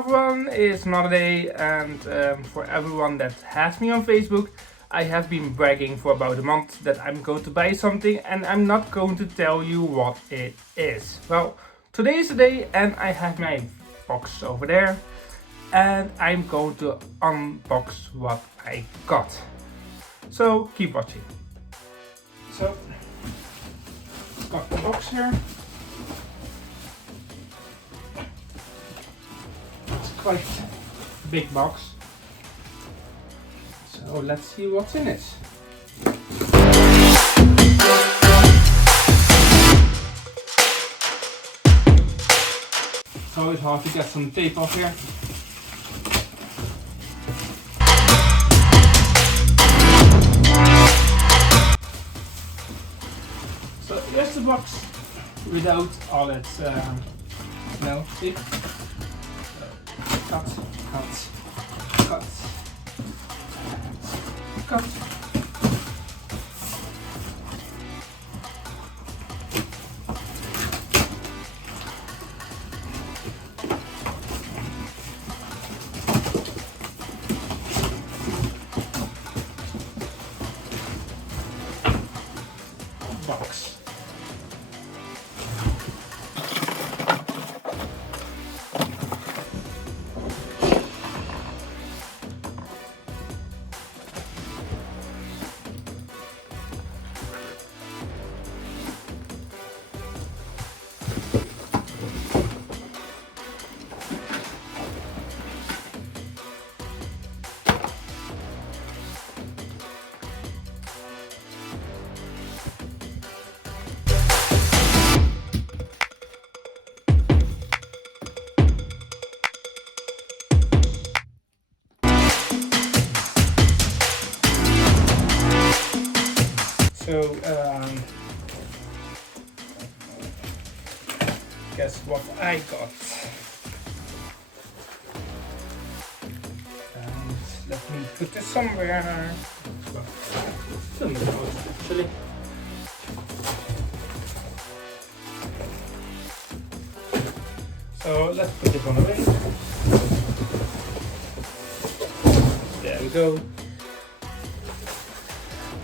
everyone, it's another day, and for everyone that has me on Facebook, I have been bragging for about a month that I'm going to buy something, and I'm not going to tell you what it is. Well, today is the day, and I have my box over there, and I'm going to unbox what I got. So keep watching. So, got the box here. It's quite a big box. So let's see what's in it. It's always hard to get some tape off here. So here's the box without all its tape. Cut, cut, cut, cut. Box. So, guess what I got. And let me put this somewhere. Somewhere else, actually. So let's put this one away. There we go.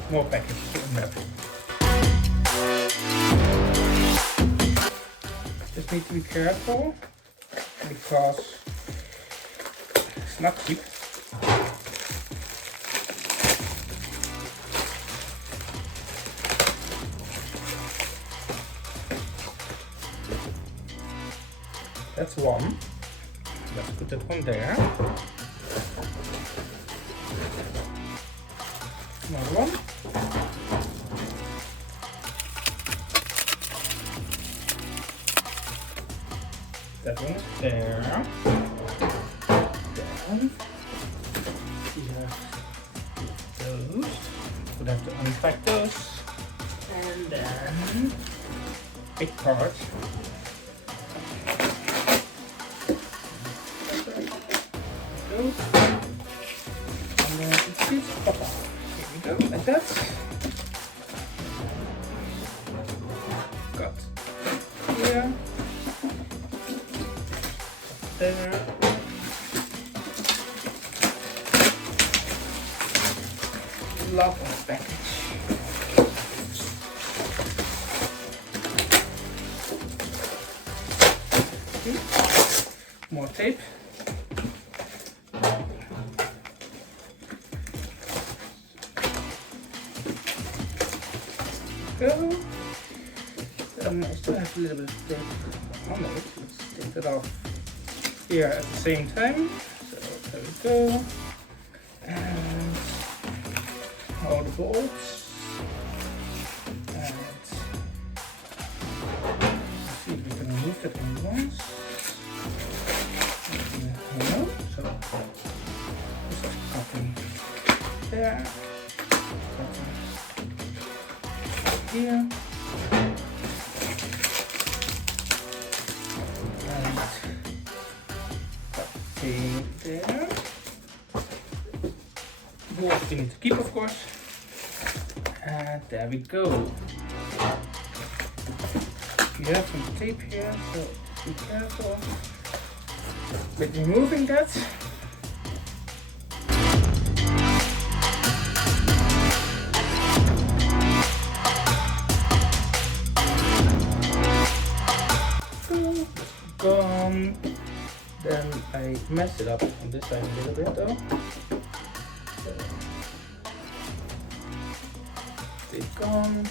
More packaging wrap. Just need to be careful because it's not cheap. That's one. Let's put that one there. Another one. That one is there. Then we have those. We'll have to unpack those. And then big part. Those. And then this pop out. Here we go, like that. Got here. There. Love of package. More tape. Go. I still have a little bit of tape on it. Let's take it off here at the same time. So there we go. And all the bolts. And let's see if we can remove that one once. No, so this is cutting there. Cutting here. There. More we need to keep, of course. And there we go. We have some tape here, so be careful. with removing that. Gone. Then I messed it up on this side a little bit though. It's gone.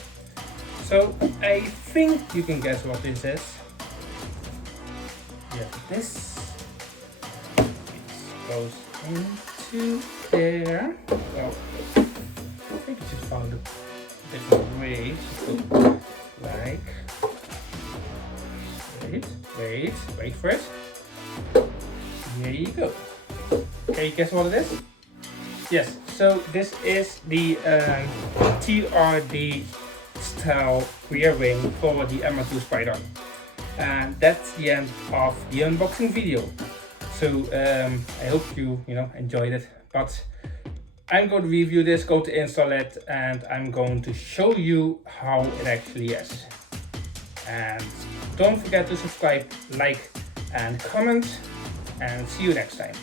So I think you can guess what this is. Yeah, this goes into there. Well, I think I should find a different way. So like, wait for it. Here you go. Can you guess what it is? Yes, so this is the TRD style rear wing for the MR2 Spider. And that's the end of the unboxing video. So I hope you enjoyed it. But I'm going to review this, go to install it, and I'm going to show you how it actually is. And don't forget to subscribe, like, and comment, and see you next time.